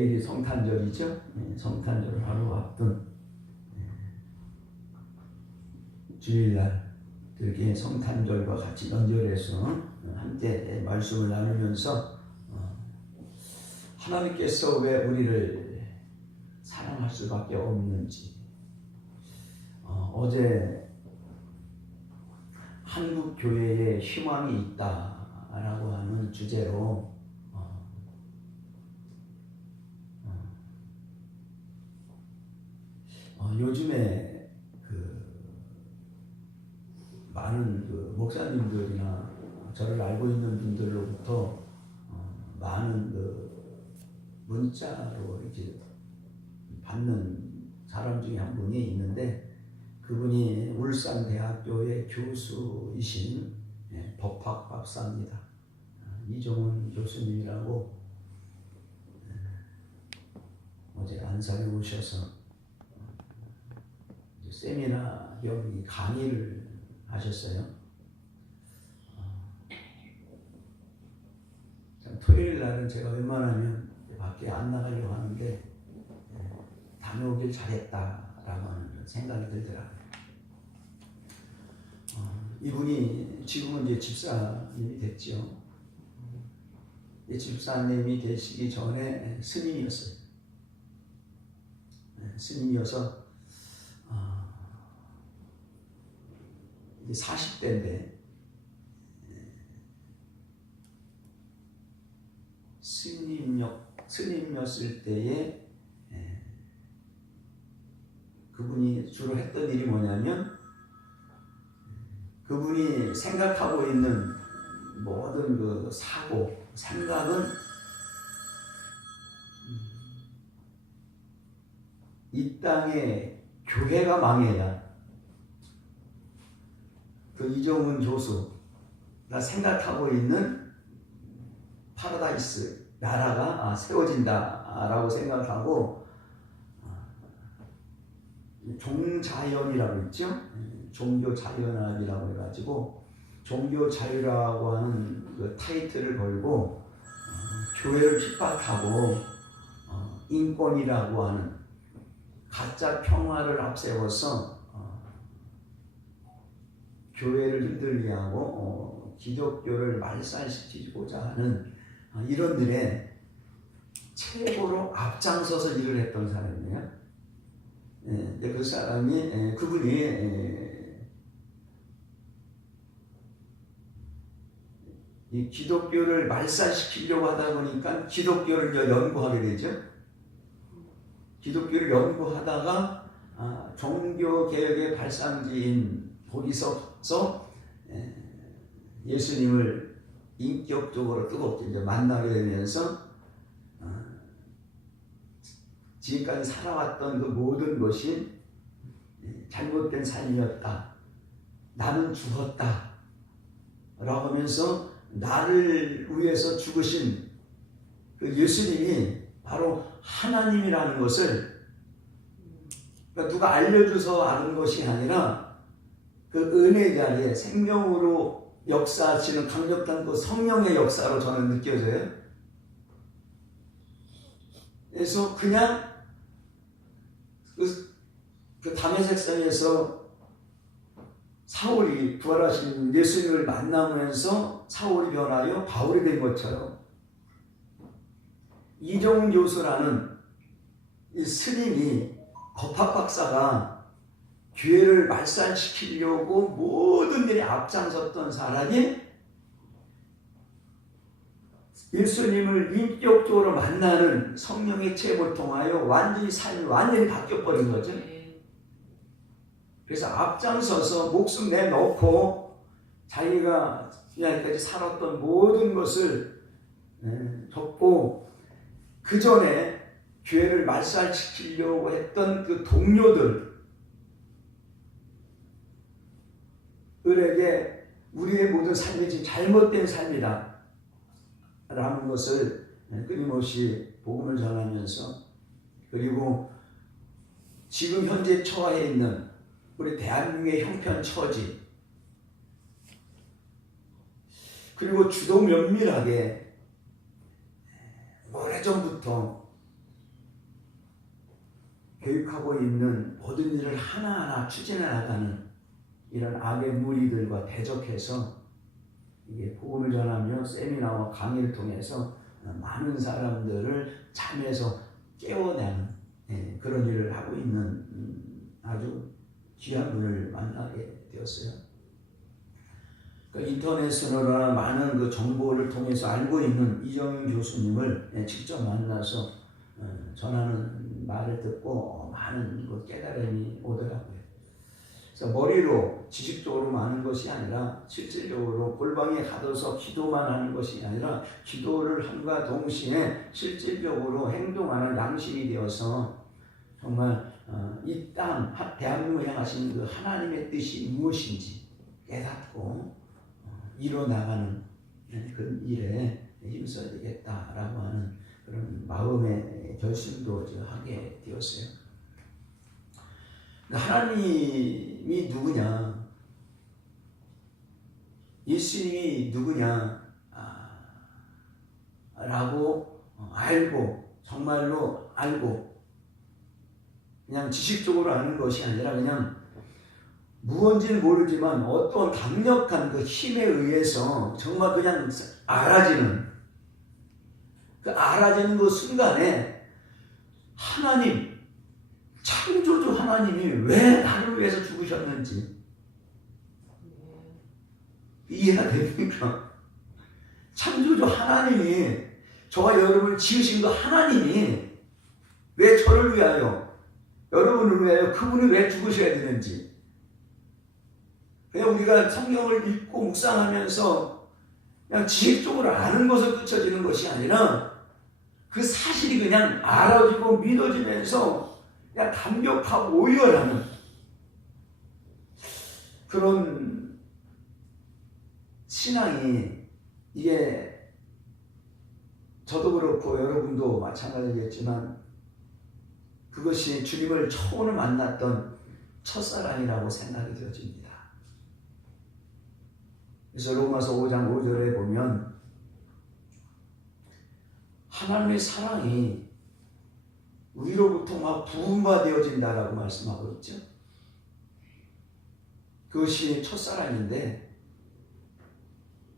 내일이 성탄절이죠. 성탄절을 하루 앞둔 주일날 이렇게 성탄절과 같이 연결해서 함께 말씀을 나누면서 하나님께서 왜 우리를 사랑할 수밖에 없는지, 어제 한국 교회에 희망이 있다라고 하는 주제로 요즘에 많은 목사님들이나 저를 알고 있는 분들로부터 많은 문자로 이렇게 받는 사람 중에 한 분이 있는데, 그분이 울산대학교의 교수이신 법학 박사입니다. 이종훈 교수님이라고 어제 안산에 오셔서 세미나 겸 강의를 하셨어요. 토요일 날은 제가 웬만하면 밖에 안 나가려고 하는데 다녀오길 잘했다라고 하는 생각이 들더라고요. 이분이 지금은 이제 집사님이 됐죠. 집사님이 되시기 전에 스님이었어요. 스님이어서 40대인데 스님이었을 때에 그분이 주로 했던 일이 뭐냐면, 그분이 생각하고 있는 모든 생각은 이 땅에 교회가 망해야 이종훈 교수가 생각하고 있는 파라다이스 나라가 세워진다라고 생각하고, 종자연이라고 있죠. 종교자연학이라고 해가지고 종교자유라고 하는 타이틀을 걸고 교회를 핍박하고 인권이라고 하는 가짜 평화를 앞세워서 교회를 흔들게 하고 기독교를 말살시키고자 하는 이런 일에 최고로 앞장서서 일을 했던 사람이에요. 그 사람이 그분이 이 기독교를 말살시키려고 하다 보니까 기독교를 연구하게 되죠. 기독교를 연구하다가 종교개혁의 발상지인 보리서서 예수님을 인격적으로 뜨겁게 이제 만나게 되면서 지금까지 살아왔던 그 모든 것이 잘못된 삶이었다, 나는 죽었다 라고 하면서 나를 위해서 죽으신 그 예수님이 바로 하나님이라는 것을, 그러니까 누가 알려줘서 아는 것이 아니라 그 은혜 자리에 생명으로 역사하시는 강력한 그 성령의 역사로 저는 느껴져요. 그래서 그냥 그 다메섹성에서 사울이 부활하신 예수님을 만나면서 사울이 변하여 바울이 된 것처럼, 이종훈 교수라는 이 스님이 법학 박사가 교회를 말살시키려고 모든 일에 앞장섰던 사람이 예수님을 인격적으로 만나는 성령의 체험을 통하여 삶이 완전히 바뀌어버린 거죠. 그래서 앞장서서 목숨 내놓고 자기가 지금까지 살았던 모든 것을 접고, 그 전에 교회를 말살시키려고 했던 그 동료들에게 우리의 모든 삶이 지금 잘못된 삶이다 라는 것을 끊임없이 복음을 전하면서, 그리고 지금 현재 처해 있는 우리 대한민국의 형편 처지, 그리고 주도 면밀하게 오래전부터 계획하고 있는 모든 일을 하나하나 추진해 나가는 이런 악의 무리들과 대적해서 이게 복음을 전하며 세미나와 강의를 통해서 많은 사람들을 잠에서 깨워내는 그런 일을 하고 있는 아주 귀한 분을 만나게 되었어요. 그러니까 인터넷으로나 많은 그 정보를 통해서 알고 있는 이정윤 교수님을 직접 만나서 전하는 말을 듣고 많은 그 깨달음이 오더라고요. 그래서 머리로 지식적으로 많은 것이 아니라 실질적으로 골방에 가둬서 기도만 하는 것이 아니라 기도를 함과 동시에 실질적으로 행동하는 양심이 되어서 정말 이 땅 대한민국을 향하신 그 하나님의 뜻이 무엇인지 깨닫고 이뤄나가는 그런 일에 힘써야 되겠다라고 하는 그런 마음의 결심도 하게 되었어요. 하나님이 누구냐, 예수님이 누구냐 라고 알고, 정말로 알고, 그냥 지식적으로 아는 것이 아니라 그냥 무언지는 모르지만 어떤 강력한 그 힘에 의해서 정말 그냥 알아지는, 그 알아지는 그 순간에 하나님, 창조주 하나님이 왜 나를 위해서 죽으셨는지 이해가 됩니까? 창조주 하나님이, 저와 여러분을 지으신 그 하나님이 왜 저를 위하여, 여러분을 위하여 그분이 왜 죽으셔야 되는지, 그냥 우리가 성경을 읽고 묵상하면서 그냥 지식적으로 아는 것을 그쳐지는 것이 아니라 그 사실이 그냥 알아지고 믿어지면서 그냥 감격하고 오열하는 그런 신앙이, 이게 저도 그렇고 여러분도 마찬가지겠지만 그것이 주님을 처음 만났던 첫사랑이라고 생각이 되어집니다. 그래서 로마서 5장 5절에 보면 하나님의 사랑이 우리로부터 막 부음받아진다라고 말씀하고 있죠. 그것이 첫사랑인데,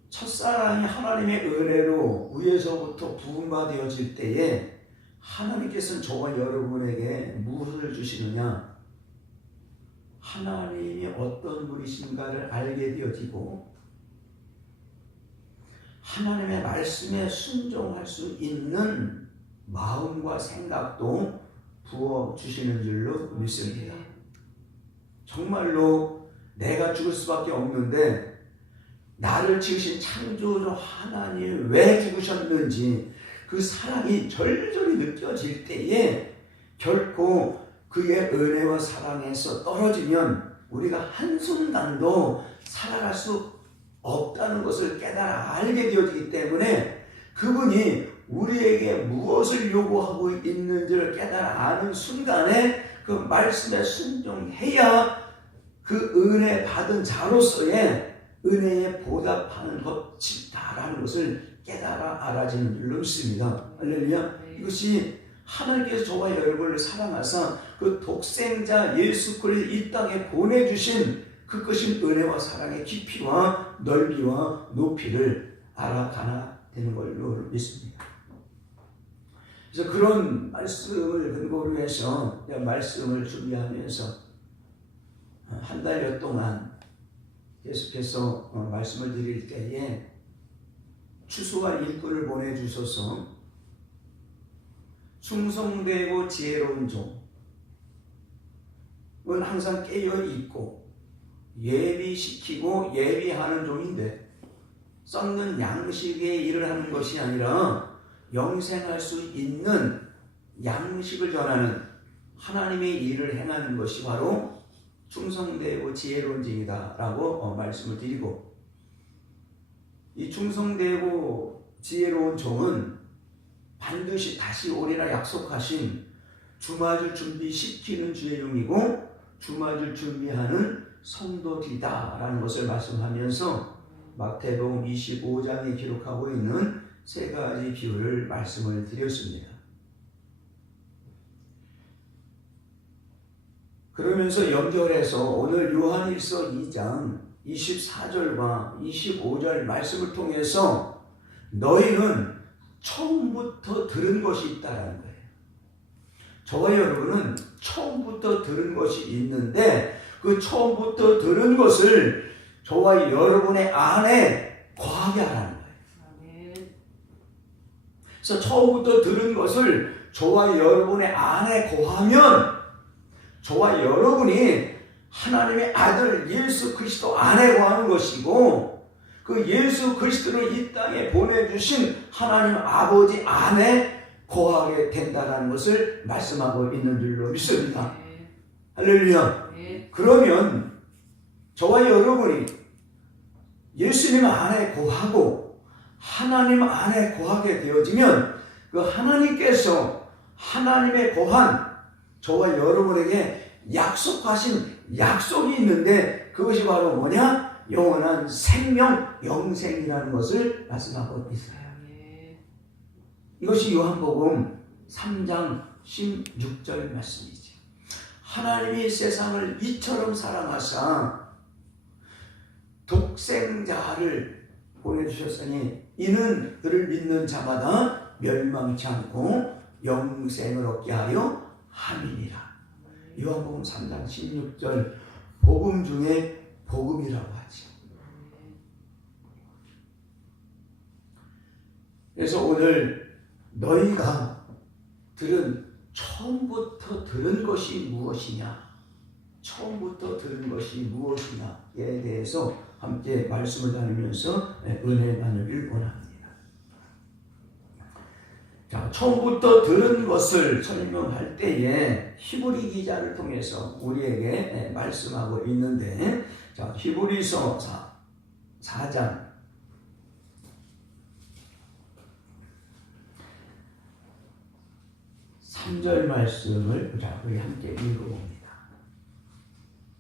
첫사랑이 하나님의 은혜로 위에서부터 부음받아질 때에 하나님께서는 저와 여러분에게 무엇을 주시느냐, 하나님이 어떤 분이신가를 알게 되어지고 하나님의 말씀에 순종할 수 있는 마음과 생각도 부어주시는 줄로 믿습니다. 정말로 내가 죽을 수밖에 없는데 나를 지으신 창조주 하나님 왜 죽으셨는지 그 사랑이 절절히 느껴질 때에 결코 그의 은혜와 사랑에서 떨어지면 우리가 한순간도 살아갈 수 없다는 것을 깨달아 알게 되어지기 때문에 그분이 우리에게 무엇을 요구하고 있는지를 깨달아 아는 순간에 그 말씀에 순종해야 그 은혜 받은 자로서의 은혜에 보답하는 것이다라는 것을 깨달아 알아지는 줄로 믿습니다. 할렐루야. 이것이 하나님께서 저와 여러분을 사랑하사 그 독생자 예수 그리스도를 이 땅에 보내주신 그것인 은혜와 사랑의 깊이와 넓이와 높이를 알아가나 되는 걸로 믿습니다. 그래서 그런 말씀을 근거로 해서 말씀을 준비하면서 한 달여 동안 계속해서 말씀을 드릴 때에 추수와 일꾼을 보내주셔서 충성되고 지혜로운 종은 항상 깨어있고 예비시키고 예비하는 종인데 썩는 양식의 일을 하는 것이 아니라 영생할 수 있는 양식을 전하는 하나님의 일을 행하는 것이 바로 충성되고 지혜로운 종이다 라고 말씀을 드리고, 이 충성되고 지혜로운 종은 반드시 다시 오리라 약속하신 주맞을 준비시키는 주의 종이고 주맞을 준비하는 성도들이다 라는 것을 말씀하면서 마태복음 25장에 기록하고 있는 세 가지 비유를 말씀을 드렸습니다. 그러면서 연결해서 오늘 요한일서 2장 24절과 25절 말씀을 통해서 너희는 처음부터 들은 것이 있다라는 거예요. 저와 여러분은 처음부터 들은 것이 있는데 그 처음부터 들은 것을 저와 여러분의 안에 거하게 하라는 거예요. 그래서 처음부터 들은 것을 저와 여러분의 안에 거하면 저와 여러분이 하나님의 아들 예수 그리스도 안에 거하는 것이고 그 예수 그리스도를 이 땅에 보내주신 하나님 아버지 안에 거하게 된다는 것을 말씀하고 있는 줄로 믿습니다. 할렐루야. 그러면 저와 여러분이 예수님 안에 거하고 하나님 안에 거하게 되어지면 그 하나님께서 하나님의 거한 저와 여러분에게 약속하신 약속이 있는데 그것이 바로 뭐냐? 영원한 생명, 영생이라는 것을 말씀하고 있어요. 이것이 요한복음 3장 16절 말씀이죠. 하나님이 세상을 이처럼 사랑하사 독생자를 보내주셨으니 이는 그를 믿는 자마다 멸망치 않고 영생을 얻게 하려 함이니라. 요한복음 3장 16절 복음 중에 복음이라고 하죠. 그래서 오늘 너희가 처음부터 들은 것이 무엇이냐? 처음부터 들은 것이 무엇이냐에 대해서 함께 말씀을 나누면서 은혜 나누길 원합니다. 자, 처음부터 들은 것을 설명할 때에 히브리 기자를 통해서 우리에게 말씀하고 있는데, 자, 히브리서 4장 3절 말씀을 우리 함께 읽어봅니다.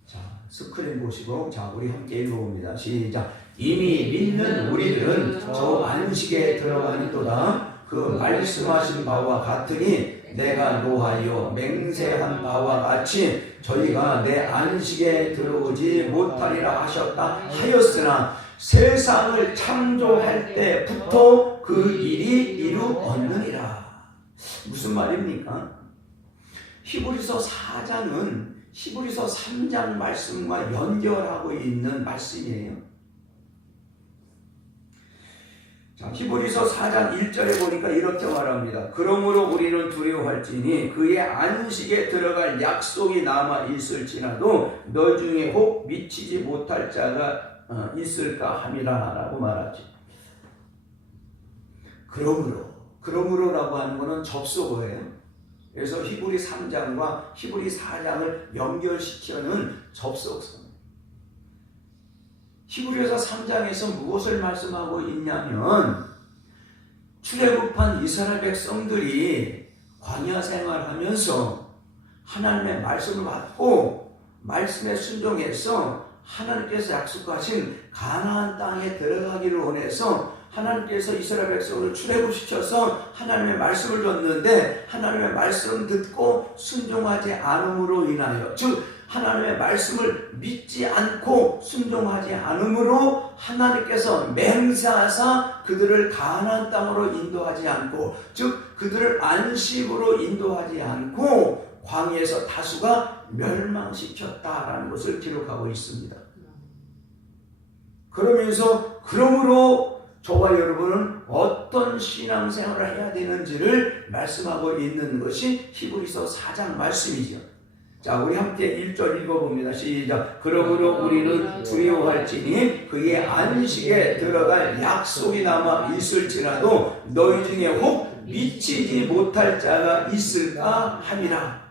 자, 스크린 보시고 우리 함께 읽어봅니다. 시작. 이미 믿는 우리들은 저 안식에 들어가니도다. 그 말씀하신 바와 같으니 내가 노하여 맹세한 바와 같이 저희가 내 안식에 들어오지 못하리라 하셨다 하였으나 세상을 창조할 때부터 그 일이 이루었느니라. 무슨 말입니까? 히브리서 4장은 히브리서 3장 말씀과 연결하고 있는 말씀이에요. 자, 히브리서 4장 1절에 보니까 이렇게 말합니다. 그러므로 우리는 두려워할지니 그의 안식에 들어갈 약속이 남아 있을지라도 너 중에 혹 미치지 못할 자가 있을까 함이라 라고 말하지. 그러므로라고 하는 것은 접속어예요. 그래서 히브리 3장과 히브리 4장을 연결시키는 접속어. 히브리서 3장에서 무엇을 말씀하고 있냐면 출애굽한 이스라엘 백성들이 광야 생활하면서 하나님의 말씀을 받고 말씀에 순종해서 하나님께서 약속하신 가나안 땅에 들어가기를 원해서 하나님께서 이스라엘 백성을 출애굽시켜서 하나님의 말씀을 줬는데 하나님의 말씀을 듣고 순종하지 않음으로 인하여, 즉 하나님의 말씀을 믿지 않고 순종하지 않으므로 하나님께서 맹세하사 그들을 가나안 땅으로 인도하지 않고, 즉 그들을 안식으로 인도하지 않고 광야에서 다수가 멸망시켰다라는 것을 기록하고 있습니다. 그러므로 저와 여러분은 어떤 신앙생활을 해야 되는지를 말씀하고 있는 것이 히브리서 4장 말씀이죠. 자, 우리 함께 1절 읽어봅니다. 시작. 그러므로 우리는 두려워할지니 그의 안식에 들어갈 약속이 남아 있을지라도 너희 중에 혹 미치지 못할 자가 있을까 함이라.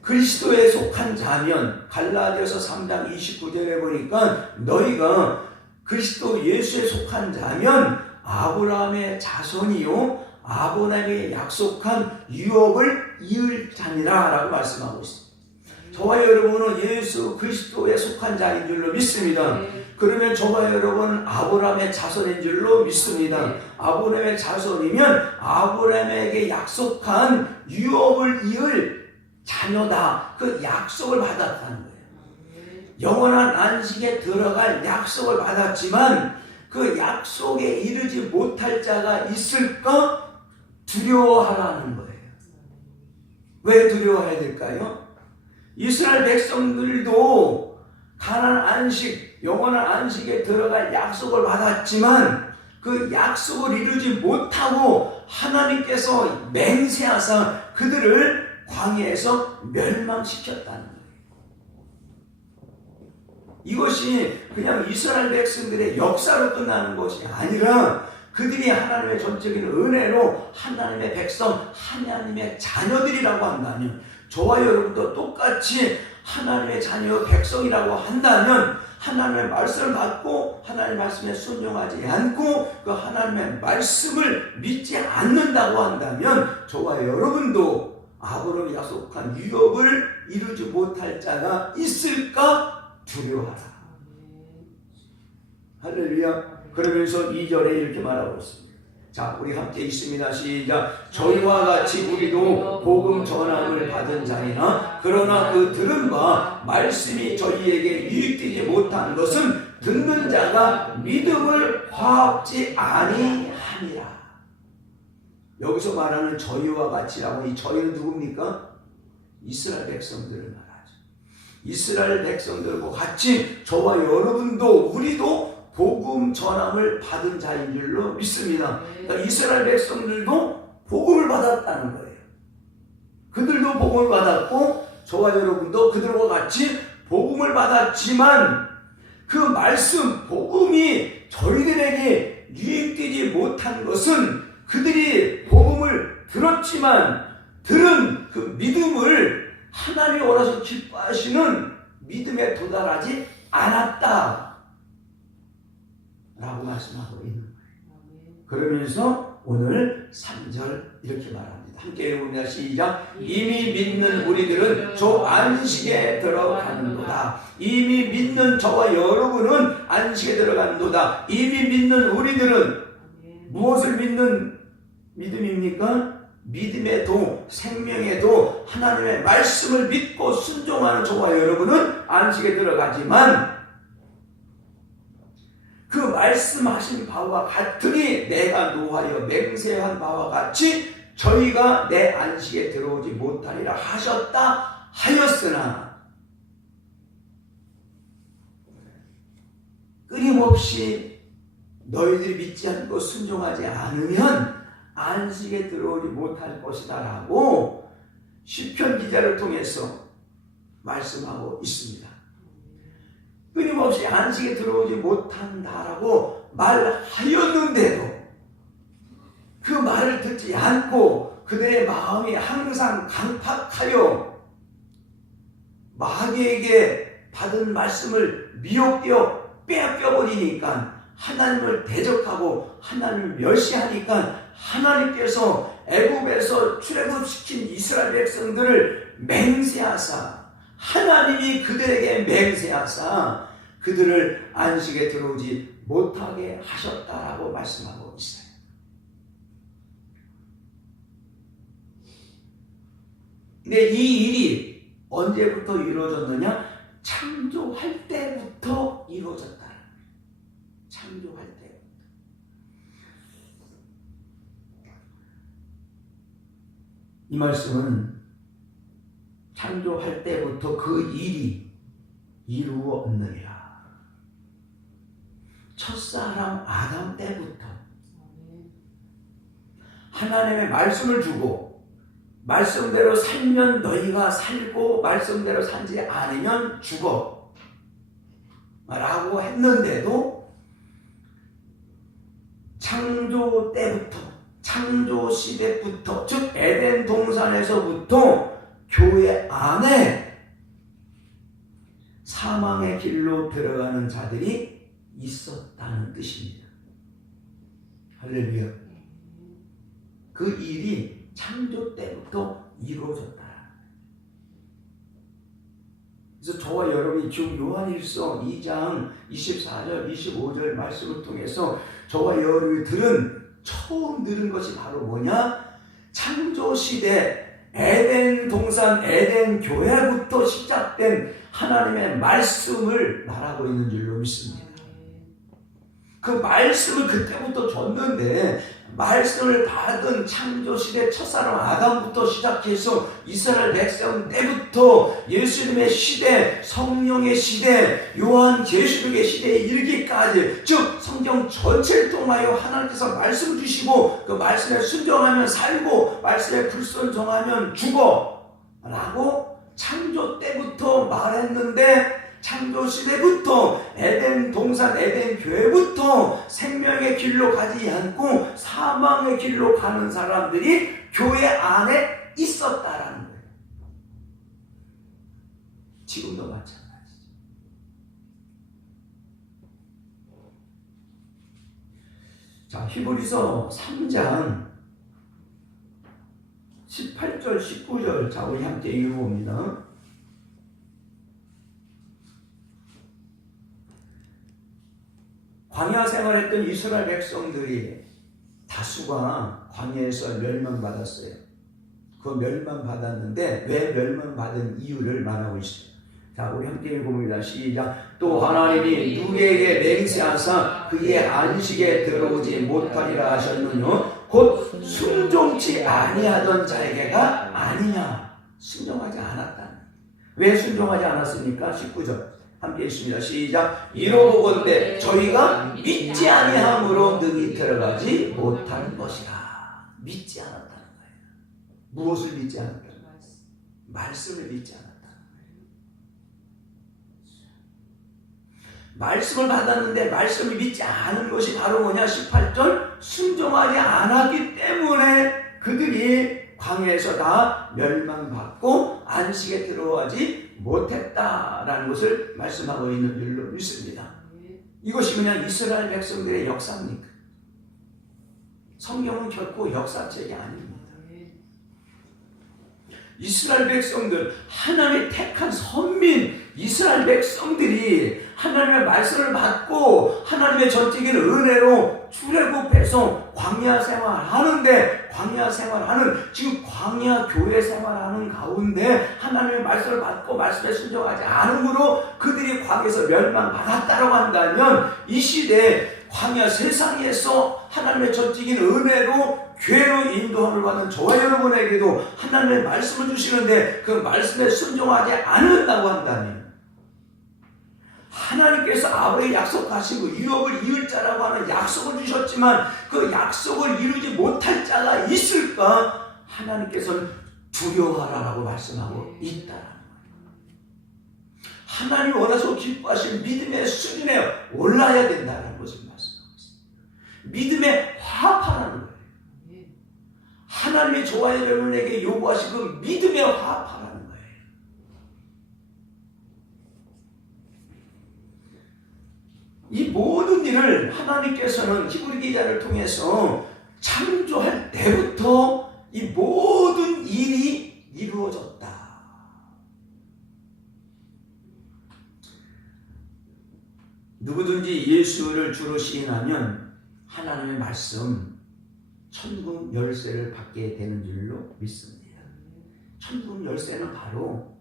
그리스도에 속한 자면 갈라디아서 3장 29절에 보니까 너희가 그리스도 예수에 속한 자면 아브라함의 자손이요 아브라함에게 약속한 유업을 이을 자니라 라고 말씀하고 있습니다. 저와 여러분은 예수 그리스도에 속한 자인 줄로 믿습니다. 그러면 저와 여러분은 아브라함의 자손인 줄로 믿습니다. 아브라함의 자손이면 아브라함에게 약속한 유업을 이을 자녀 자녀다. 그 약속을 받았다는 거예요. 영원한 안식에 들어갈 약속을 받았지만 그 약속에 이르지 못할 자가 있을까 두려워하라는 거예요. 왜 두려워해야 될까요? 이스라엘 백성들도 가나안 안식, 영원한 안식에 들어갈 약속을 받았지만 그 약속을 이루지 못하고 하나님께서 맹세하사 그들을 광야에서 멸망시켰다는 거예요. 이것이 그냥 이스라엘 백성들의 역사로 끝나는 것이 아니라 그들이 하나님의 전적인 은혜로 하나님의 백성, 하나님의 자녀들이라고 한다면, 저와 여러분도 똑같이 하나님의 자녀 백성이라고 한다면 하나님의 말씀을 받고 하나님의 말씀에 순종하지 않고 그 하나님의 말씀을 믿지 않는다고 한다면 저와 여러분도 아브라함이 약속한 유업을 이루지 못할 자가 있을까 두려워하라. 할렐루야. 그러면서 2절에 이렇게 말하고 있습니다. 자, 우리 함께 있습니다. 시작. 저희와 같이 우리도 복음 전함을 받은 자이나 그러나 그 들음과 말씀이 저희에게 유익되지 못한 것은 듣는 자가 믿음을 화합지 아니하니라. 여기서 말하는 저희와 같이라고, 이 저희는 누굽니까? 이스라엘 백성들을 말하죠. 이스라엘 백성들과 같이 저와 여러분도 우리도 복음 전함을 받은 자인 줄로 믿습니다. 그러니까 이스라엘 백성들도 복음을 받았다는 거예요. 그들도 복음을 받았고 저와 여러분도 그들과 같이 복음을 받았지만 그 말씀, 복음이 저희들에게 유익되지 못한 것은 그들이 복음을 들었지만 들은 그 믿음을 하나님이 원하셔서 기뻐하시는 믿음에 도달하지 않았다 라고 말씀하고 있는 거예요. 그러면서 오늘 3절 이렇게 말합니다. 함께 읽어봅니다. 시작. 이미 믿는 우리들은 저 안식에 들어가는도다. 이미 믿는 저와 여러분은 안식에 들어가는도다. 이미 믿는 우리들은 무엇을 믿는 믿음입니까? 믿음의 도, 생명의 도, 하나님의 말씀을 믿고 순종하는 저와 여러분은 안식에 들어가지만 그 말씀하신 바와 같으니 내가 노하여 맹세한 바와 같이 저희가 내 안식에 들어오지 못하리라 하셨다 하였으나 끊임없이 너희들이 믿지 않고 순종하지 않으면 안식에 들어오지 못할 것이다 라고 시편 기자를 통해서 말씀하고 있습니다. 끊임없이 안식에 들어오지 못한다라고 말하였는데도 그 말을 듣지 않고 그들의 마음이 항상 강팍하여 마귀에게 받은 말씀을 미혹되어 빼앗겨버리니까 하나님을 대적하고 하나님을 멸시하니까 하나님께서 애굽에서 출애굽시킨 이스라엘 백성들을 맹세하사 하나님이 그들에게 맹세하사 그들을 안식에 들어오지 못하게 하셨다라고 말씀하고 있어요. 근데 이 일이 언제부터 이루어졌느냐? 창조할 때부터 이루어졌다. 창조할 때. 이 말씀은 창조할 때부터 그 일이 이루어졌느니라. 첫사람 아담 때부터 하나님의 말씀을 주고 말씀대로 살면 너희가 살고 말씀대로 살지 않으면 죽어 라고 했는데도 창조 때부터 창조 시대부터 즉 에덴 동산에서부터 교회 안에 사망의 길로 들어가는 자들이 있었다는 뜻입니다. 할렐루야. 그 일이 창조 때부터 이루어졌다. 그래서 저와 여러분이 지금 요한일서 2장 24절 25절 말씀을 통해서 저와 여러분들은 처음 들은 것이 바로 뭐냐? 창조시대 에덴 에덴 동산 에덴 교회부터 시작된 하나님의 말씀을 말하고 있는 줄로 믿습니다. 그 말씀을 그때부터 줬는데 말씀을 받은 창조시대 첫사람 아담부터 시작해서 이스라엘 백성 때부터 예수님의 시대, 성령의 시대, 요한 계시록의 시대에 이르기까지, 즉 성경 전체를 통하여 하나님께서 말씀 주시고 그 말씀에 순종하면 살고 말씀에 불순종하면 죽어 라고 창조 때부터 말했는데, 창조 시대부터 에덴 동산 에덴 교회부터 생명의 길로 가지 않고 사망의 길로 가는 사람들이 교회 안에 있었다라는 거예요. 지금도 마찬가지죠. 자, 히브리서 3장 18절 19절, 자 우리 함께 읽어봅니다. 광야 생활했던 이스라엘 백성들이 다수가 광야에서 멸망받았어요. 그 멸망받았는데 왜 멸망받은 이유를 말하고 있어요. 자, 우리 함께 읽어봅니다. 시작. 또 하나님이 누구에게 맹세하사 그의 안식에 들어오지 못하리라 하셨느뇨. 곧 순종치 아니하던 자에게가 아니냐. 순종하지 않았다. 왜 순종하지 않았습니까? 19절. 함께 있습니다. 시작. 이로보건대 저희가 믿지 아니함으로 능히 들어가지 못하는 것이라. 믿지 않았다는 거예요. 무엇을 믿지 않았다는 거예요? 말씀을 믿지 않았다는 거예요. 말씀을 받았는데 말씀을 믿지 않은 것이 바로 뭐냐? 18절. 순종하지 않았기 때문에 그들이 광야에서 다 멸망받고 안식에 들어가지 못했다라는 것을 말씀하고 있는 줄로 믿습니다. 이것이 그냥 이스라엘 백성들의 역사입니까? 성경은 결코 역사책이 아닙니다. 이스라엘 백성들, 하나님의 택한 선민 이스라엘 백성들이 하나님의 말씀을 받고 하나님의 전적인 은혜로 출애굽해서 광야 생활하는데, 광야 생활하는, 지금 광야 교회 생활하는 가운데 하나님의 말씀을 받고 말씀에 순종하지 않으므로 그들이 광야에서 멸망받았다고 한다면, 이 시대에 광야 세상에서 하나님의 전적인 은혜로 교회로 인도함을 받는 저와 여러분에게도 하나님의 말씀을 주시는데 그 말씀에 순종하지 않는다고 한다면, 하나님께서 아브라함에게 약속하시고 유업을 이을 자라고 하는 약속을 주셨지만 그 약속을 이루지 못할 자가 있을까? 하나님께서는 두려워하라라고 말씀하고 있다라는 거예요. 하나님이 원하시고 기뻐하시는 믿음의 수준에 올라야 된다는 것을 말씀하고 있습니다. 믿음에 화합하라는 거예요. 하나님이 저와 여러분에게 요구하신 그 믿음에 화합하라는 거예요. 이 모든 일을 하나님께서는 히브리 기자를 통해서 창조할 때부터 이 모든 일이 이루어졌다. 누구든지 예수를 주로 시인하면 하나님의 말씀, 천국 열쇠를 받게 되는 줄로 믿습니다. 천국 열쇠는 바로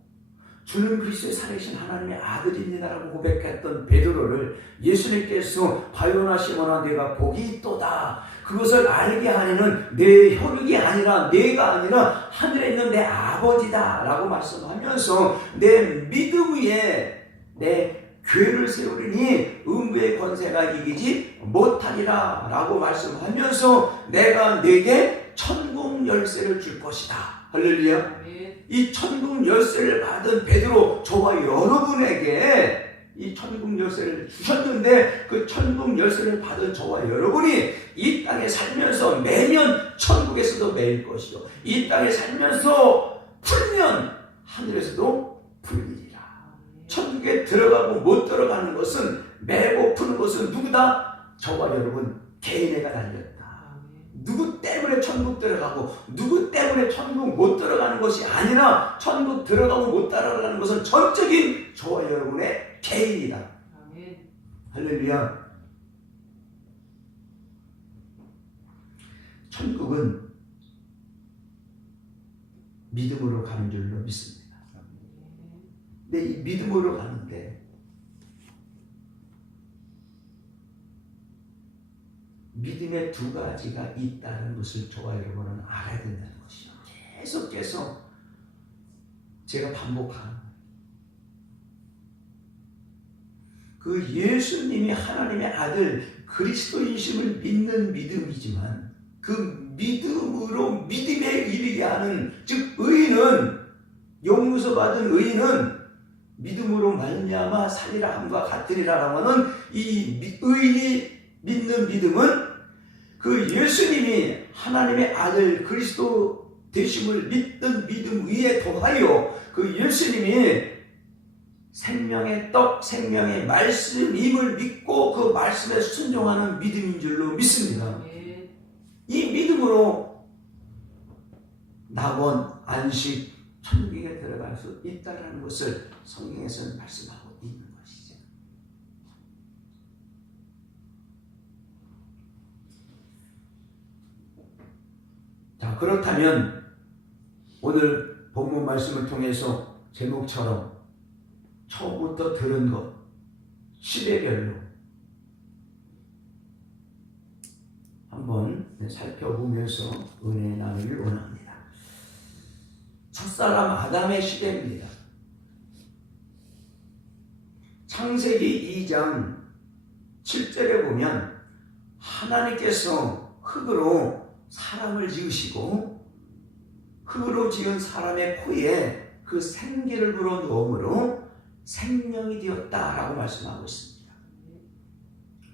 주는 그리스도의 살아계신 하나님의 아들입니다라고 고백했던 베드로를 예수님께서 바요나 시몬아 내가 복이 있도다. 그것을 알게 하니는 내 혈육이 아니라 내가 아니라 하늘에 있는 내 아버지다 라고 말씀하면서 내 믿음 위에 내 교회를 세우리니 음부의 권세가 이기지 못하리라 라고 말씀하면서 내가 네게 천국 열쇠를 줄 것이다. 할렐루야. 이 천국 열쇠를 받은 베드로, 저와 여러분에게 이 천국 열쇠를 주셨는데 그 천국 열쇠를 받은 저와 여러분이 이 땅에 살면서 매년 천국에서도 매일 것이요 이 땅에 살면서 풀면 하늘에서도 풀리리라. 천국에 들어가고 못 들어가는 것은, 매고 푸는 것은 누구다? 저와 여러분 개인에게 달렸다. 누구 때문에 천국 들어가고 누구 때문에 천국 못 들어가는 것이 아니라 천국 들어가고 못 들어가는 것은 전적인 저와 여러분의 개인이다. 아멘. 할렐루야. 천국은 믿음으로 가는 줄로 믿습니다. 근데 이 믿음으로 가는데 믿음의 두 가지가 있다는 것을 저와 여러분은 알아야 된다는 것이죠. 계속해서 제가 반복하는 거예요. 그 예수님이 하나님의 아들 그리스도이심을 믿는 믿음이지만 그 믿음으로 믿음에 이르게 하는, 즉 의인은, 용서 받은 의인은 믿음으로 말미암아 살리라 함과 같으리라라고 하는 이 의인이 믿는 믿음은 그 예수님이 하나님의 아들 그리스도 되심을 믿는 믿음 위에 더하여 그 예수님이 생명의 떡, 생명의 말씀임을 믿고 그 말씀에 순종하는 믿음인 줄로 믿습니다. 이 믿음으로 낙원, 안식, 천국에 들어갈 수 있다는 것을 성경에서는 말씀하고 있는 것이죠. 자, 그렇다면 오늘 본문 말씀을 통해서 제목처럼 처음부터 들은 것 시대별로 한번 살펴보면서 은혜 나누기를 원합니다. 첫사람 아담의 시대입니다. 창세기 2장 7절에 보면 하나님께서 흙으로 사람을 지으시고 흙으로 지은 사람의 코에 그 생기를 불어 넣음으로 생명이 되었다라고 말씀하고 있습니다.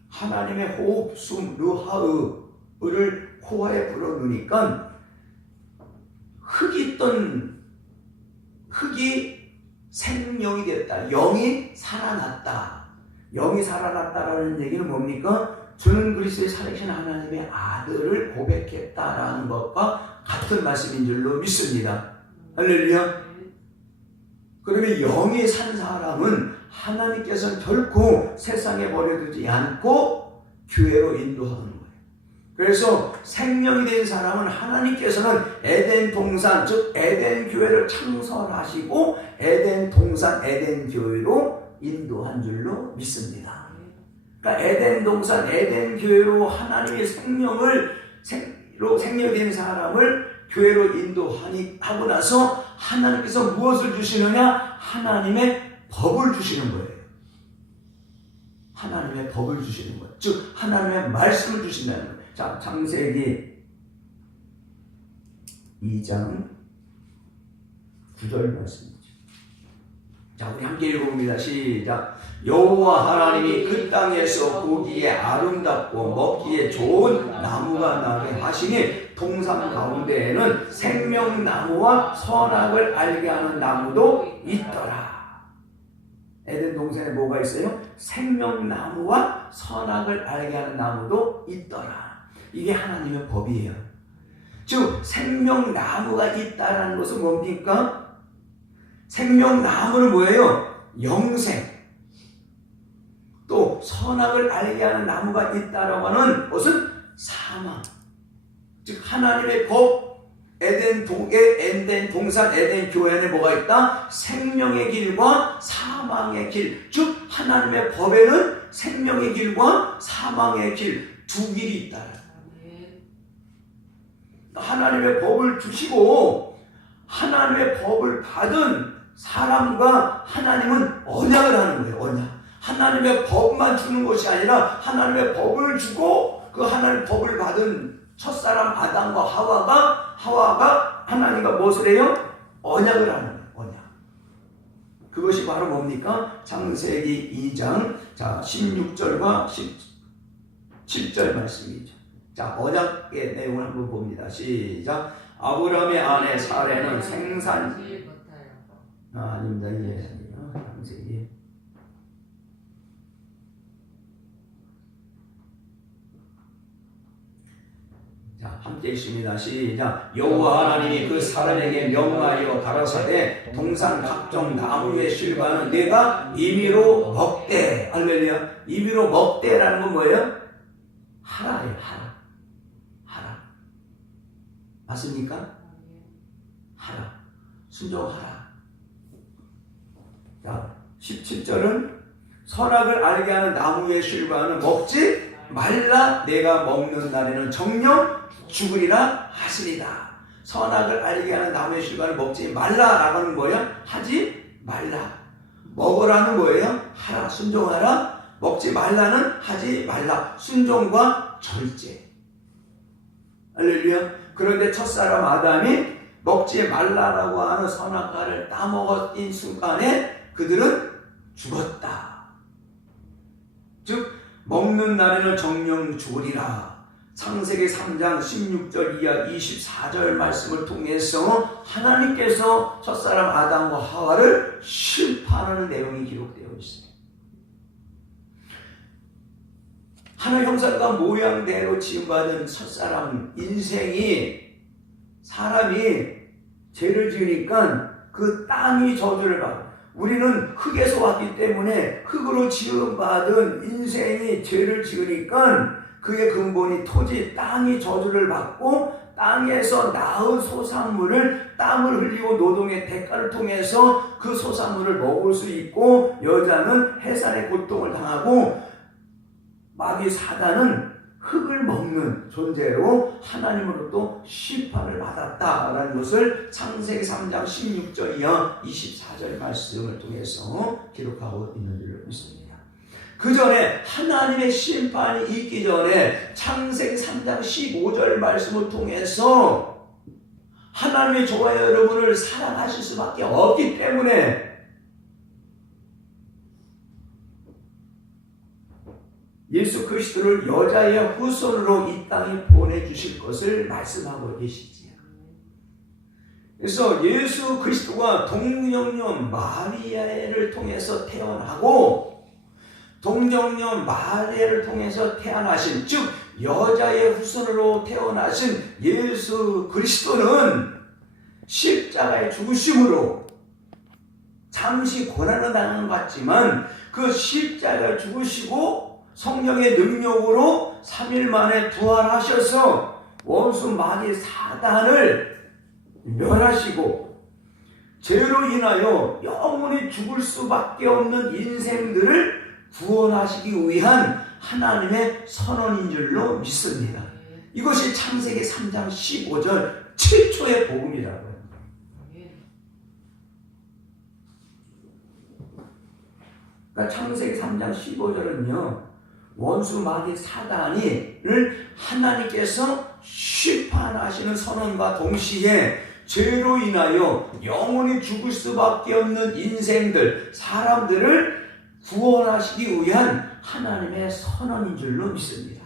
하나님의 호흡, 숨, 르하으를 코에 불어 넣으니까 흙이 생명이 됐다. 영이 살아났다. 영이 살아났다라는 얘기는 뭡니까? 주는 그리스도의 살아계신 하나님의 아들을 고백했다라는 것과 같은 말씀인 줄로 믿습니다. 할렐루야. 그러면 영이 산 사람은 하나님께서는 결코 세상에 버려두지 않고 교회로 인도하는 거예요. 그래서 생명이 된 사람은 하나님께서는 에덴 동산, 즉 에덴 교회를 창설하시고 에덴 동산, 에덴 교회로 인도한 줄로 믿습니다. 그러니까 에덴 동산, 에덴 교회로 하나님의 생명이 된 사람을 교회로 인도하고 나서 하나님께서 무엇을 주시느냐? 하나님의 법을 주시는 거예요. 하나님의 법을 주시는 거예요. 즉 하나님의 말씀을 주신다는 거예요. 자, 창세기 2장 9절 말씀이죠. 자, 우리 함께 읽어봅니다. 시작. 여호와 하나님이 그 땅에서 보기에 아름답고 먹기에 좋은 나무가 나게 하시니 동산 가운데에는 생명나무와 선악을 알게 하는 나무도 있더라. 에덴 동산에 뭐가 있어요? 생명나무와 선악을 알게 하는 나무도 있더라. 이게 하나님의 법이에요. 즉 생명나무가 있다라는 것은 뭡니까? 생명나무는 뭐예요? 영생. 또 선악을 알게 하는 나무가 있다라고 하는 것은 사망. 즉 하나님의 법, 에덴 동산, 에덴 교회 안에 뭐가 있다? 생명의 길과 사망의 길. 즉 하나님의 법에는 생명의 길과 사망의 길, 두 길이 있다. 하나님의 법을 주시고 하나님의 법을 받은 사람과 하나님은 언약을 하는 거예요. 언약. 하나님의 법만 주는 것이 아니라 하나님의 법을 주고 그 하나님의 법을 받은 첫사람 아담과 하와가 하나님과 무엇을 해요? 언약을 하는 거예요. 언약. 그것이 바로 뭡니까? 창세기 2장 16절과 17절 말씀이죠. 자, 언약의 내용을 한번 봅니다. 시작. 아브라함의 아내 사레는 아닙니다. 창세기. 자, 함께 읽습니다. 시작. 여호와 하나님이 그 사람에게 명하여 가라사대 동산 각종 나무의 실과는 네가 임의로 먹되. 할렐루야. 임의로 먹되라는 건 뭐예요? 하라예요. 하라. 맞습니까? 하라. 순종하라. 자, 17절은 선악을 알게 하는 나무의 실과는 먹지 말라. 내가 먹는 날에는 정녕 죽으리라 하시리다. 선악을 알게 하는 나무의 실과를 먹지 말라라고 하는 거예요. 하지 말라. 먹으라는 거예요. 하라. 순종하라. 먹지 말라는 하지 말라. 순종과 절제. 할렐루야. 그런데 첫사람 아담이 먹지 말라라고 하는 선악과를 따먹었던 순간에 그들은 죽었다. 즉 먹는 날에는 정령 죽으리라. 창세기 3장 16절 이하 24절 말씀을 통해서 하나님께서 첫사람 아담과 하와를 심판하는 내용이 기록되어 있습니다. 하나님 형상과 모양대로 지음받은 첫사람 인생이, 사람이 죄를 지으니까 그 땅이 저주를 받고, 우리는 흙에서 왔기 때문에 흙으로 지음받은 인생이 죄를 지으니까 그의 근본이 토지, 땅이 저주를 받고 땅에서 낳은 소산물을 땀을 흘리고 노동의 대가를 통해서 그 소산물을 먹을 수 있고, 여자는 해산의 고통을 당하고 마귀 사단은 흙을 먹는 존재로 하나님으로부터 심판을 받았다라는 것을 창세기 3장 16절 이하 24절 말씀을 통해서 기록하고 있는 줄을 믿습니다. 그 전에 하나님의 심판이 있기 전에 창세기 3장 15절 말씀을 통해서 하나님의 저와 여러분을 사랑하실 수밖에 없기 때문에 예수 그리스도를 여자의 후손으로 이 땅에 보내주실 것을 말씀하고 계시지요. 그래서 예수 그리스도가 동정녀 마리아를 통해서 태어나고, 동정녀 마리아를 통해서 태어나신, 즉 여자의 후손으로 태어나신 예수 그리스도는 십자가에 죽으심으로 잠시 고난을 당한 것 같지만 그 십자가에 죽으시고 성령의 능력으로 3일 만에 부활하셔서 원수 마귀 사단을 멸하시고 죄로 인하여 영원히 죽을 수밖에 없는 인생들을 구원하시기 위한 하나님의 선언인 줄로 믿습니다. 이것이 창세기 3장 15절 최초의 복음이라고요. 그러니까 창세기 3장 15절은요, 원수 마귀 사단을 하나님께서 심판하시는 선언과 동시에 죄로 인하여 영원히 죽을 수밖에 없는 인생들, 사람들을 구원하시기 위한 하나님의 선언인 줄로 믿습니다.